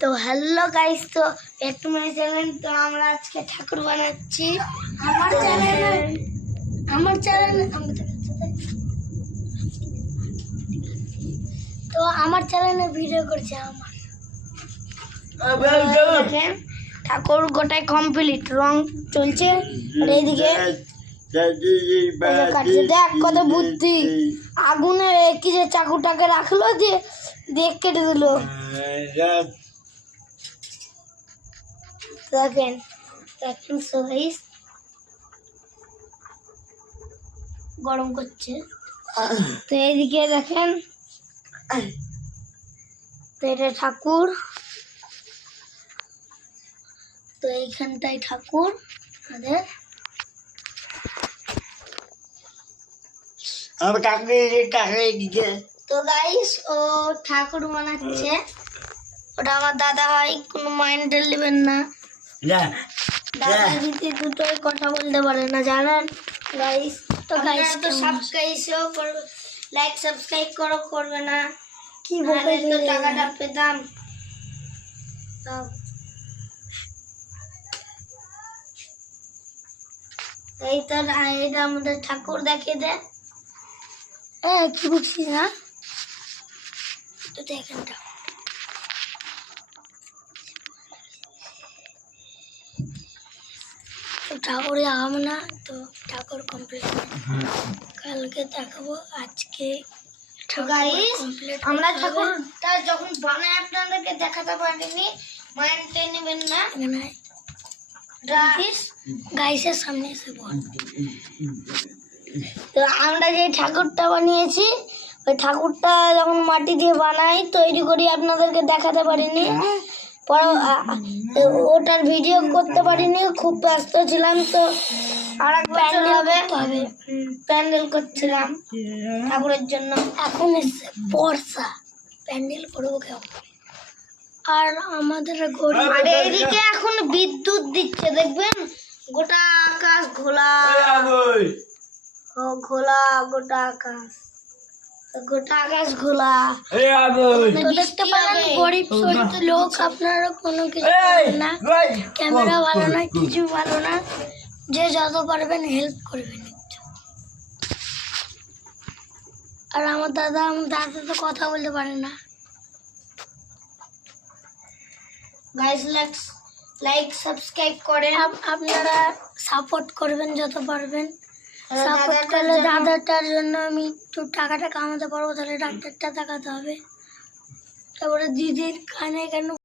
তো hello guys, তো একটু মেয়ে চ্যানেল। তো আমরা আজকে ঠাকুর বানাচ্ছি আমার চ্যানেলে তো আমার চ্যানেলে ভিডিও করছে আমার দেখেন ঠাকুর গোটাই কমপ্লিট, রং চলছে। আর এইদিকে দেখ কত বুদ্ধি, আগুনে কি যে চাকুটাকে রাখলো দিয়ে দেখ কেটে দিল। দেখেন দেখেন সবাই গরম করছে। তো এইদিকে দেখেন, তো এটা ঠাকুর, তো এইখানটাই ঠাকুর আমাদের। তো গাইস ও ঠাকুর বানাচ্ছে, ওটা আমার দাদা হয়, কোনো মাইন্ড নেবেন না। দাদা দিদি দুটোই কথা বলতে পারে না, জানেন গাইস। তো গাইস তো সাবস্ক্রাইবও করবে, লাইক সাবস্ক্রাইব করবে না, কি বলে তো টাকাটা পেতাম। এই তো এটা আমাদের ঠাকুর দেখে দে, কি বুঝছি না। তো দেখেন তো ঠাকুরে আম না, তো ঠাকুর কমপ্লিট কালকে দেখাবো। আজকে আমরা ঠাকুরটা যখন বানাই আপনাদেরকে দেখাতে পারিনি, মাইন্ডে নেবেন না। গাইসের সামনে এসে বল। তো আমরা যে ঠাকুরটা বানিয়েছি, ওই ঠাকুরটা যখন মাটি দিয়ে বানাই তৈরি করি, আপনাদেরকে দেখাতে পারিনি, ওটার ভিডিও করতে পারিনি, খুব ব্যস্ত ছিলাম। তো আর এক প্যান্ডেল করছিলাম ঠাকুরের জন্য। এখন এসে বর্ষা, প্যান্ডেল করবো কেমন। আর আমাদের এদিকে এখন বিদ্যুৎ দিচ্ছে, দেখবেন গোটা আকাশ ঘোলা ঘোলা, গোটা আকাশ ঘোলা। দেখতে পারেন গরিব সহিত লোক, আপনারা কোনো কিছু না, ক্যামেরা ভালো না, কিছু ভালো না, যে যত পারবেন হেল্প করবেন। আর আমার দাদা তো কথা বলতে পারে না। গাইস লাইক সাবস্ক্রাইব করেন, আপনারা সাপোর্ট করবেন যত পারবেন। সাপোর্ট করলে দাদাটার জন্য আমি একটু টাকাটা কামাতে পারবো, তাহলে ডাক্তারটা দেখাতে হবে। তারপরে দিদির কানে কেন